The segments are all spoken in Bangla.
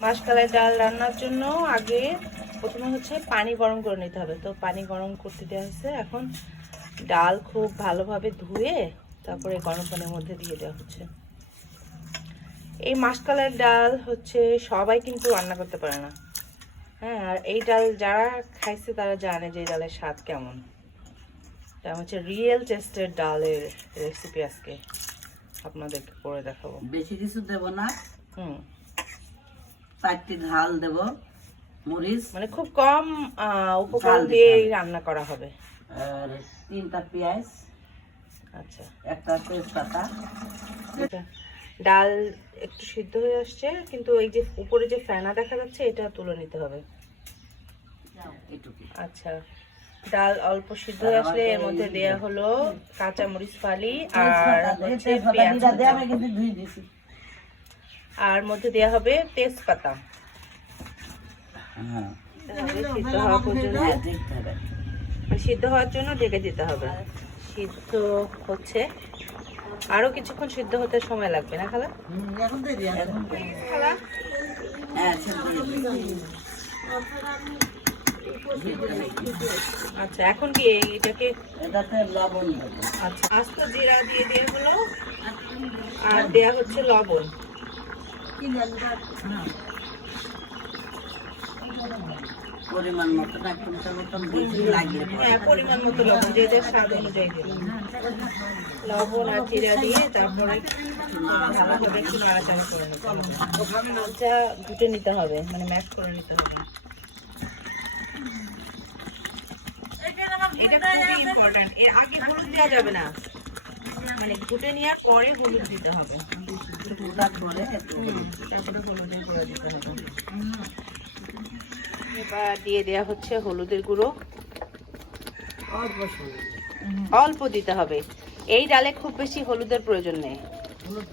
মাসকালাই ডাল রান্নার জন্য আগে প্রথমে হচ্ছে পানি গরম করে নিতে হবে। তো পানি গরম করতে দেওয়া হয়েছে। এখন ডাল খুব ভালোভাবে ধুয়ে তারপরে গরম পানির মধ্যে দিয়ে দেওয়া হচ্ছে। এই মাসকালের ডাল হচ্ছে সবাই কিন্তু রান্না করতে পারে না। হ্যাঁ আর এই ডাল যারা খাইছে তারা জানে যে এই ডালের স্বাদ কেমন। এটা হচ্ছে রিয়েল টেস্টের ডালের রেসিপি আজকে। আপনাদেরকে করে দেখাবো। বেশি কিছু দেব না। হুম। চারটি ঝাল দেব মরিচ মানে খুব কম উপকরণ দিয়ে রান্না করা হবে। আর তিনটা পেঁয়াজ আচ্ছা। একটা তেজপাতা। আচ্ছা, ডাল একটু সিদ্ধ হয়ে আসছে কিন্তু এই যে উপরে যে ফেনা দেখা যাচ্ছে এটা তুলে নিতে হবে। আচ্ছা। ডাল অল্প সিদ্ধ হয়ে আসলে এর মধ্যে দেয়া হলো কাঁচা মরিচ ফালি আর পেঁয়াজ তেজপাতা দিয়ে কুচি। আমি কিন্তু ধুই দিছি আর মধ্যে দেয়া হবে তেজপাতা। হ্যাঁ। সিদ্ধ হওয়া পর্যন্ত হ্যাঁ, দেখতে হবে। সিদ্ধ হওয়ার জন্য ঢেকে দিতে হবে। সিদ্ধ হচ্ছে। আরও কিছুক্ষণ সিদ্ধ হতে সময় লাগবে না খালা? হ্যাঁ সেদ্ধ হয়ে। আচ্ছা এখন কি এটাকে আচ্ছা আস্ত জিরা দিয়ে দিয়ে হলো। আর দেয়া হচ্ছে লবণ। পরিমাণ মতো পরিমাণ মতো লবণ যে স্বাদ অনুযায়ী লবণ আর জিরা দিয়ে তারপরে একটু নাড়াচাড়া করে নিতে ঘুটে নিতে হবে মানে ম্যাশ করে নিতে হবে এটা খুবই ইম্পর্ট্যান্ট এর আগে হলুদ দেওয়া যাবে না। মানে ঘুটে নেওয়ার পরে হলুদ দিতে হবে। করে একটু তারপরে হলুদের গুঁড়ো দিতে হবে। এবার দিয়ে দেওয়া হচ্ছে হলুদের গুঁড়ো। অল্প দিতে হবে। এই ডালে খুব বেশি হলুদের প্রয়োজন নেই। হলুদ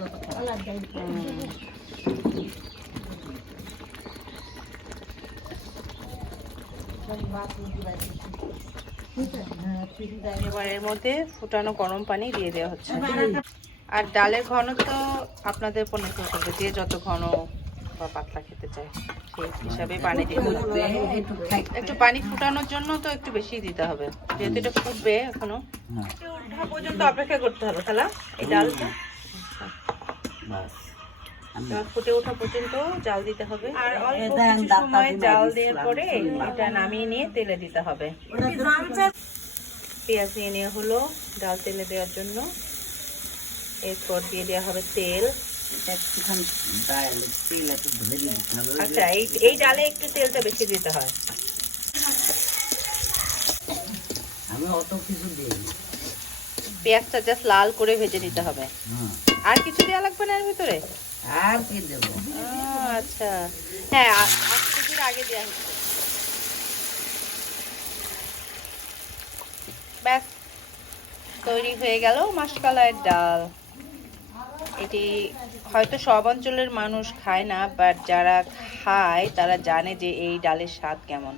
এবার এর মধ্যে ফুটানো গরম পানি দিয়ে দেওয়া হচ্ছে। আর ডালের ঘনত্ব আপনাদের উপর নির্ভর করবে যে যত ঘন বা পাতলা খেতে চায় সেই হিসাবে পানি দিতে একটু পানি ফুটানোর জন্য তো একটু বেশি দিতে হবে। যেহেতু এটা ফুটবে এখনও। হ্যাঁ, পর্যন্ত অপেক্ষা করতে হবে খালা এই ডালটা। বাস। ফুটে ওঠা পর্যন্ত জাল দিতে হবে। আর অল্প কিছু সময় জাল দেওয়ার পরে এটা নামিয়ে নিয়ে তেলে দিতে হবে। পেঁয়াজ নিয়ে নেওয়া হলো ডাল তেলে দেওয়ার জন্য। এরপর দিয়ে দেওয়া হবে তেল। আচ্ছা এই এই ডালে একটু তেলটা বেশি দিতে হয়। আমি অত কিছু দিই পেঁয়াজটা জাস্ট লাল করে ভেজে নিতে হবে। আর কিছু দেওয়া লাগবে না এর ভিতরে? আচ্ছা। হ্যাঁ তৈরি হয়ে গেল মাসকালাইয়ের ডাল। এটি হয়তো সব অঞ্চলের মানুষ খায় না বাট যারা খায়, তারা জানে যে এই ডালের স্বাদ কেমন।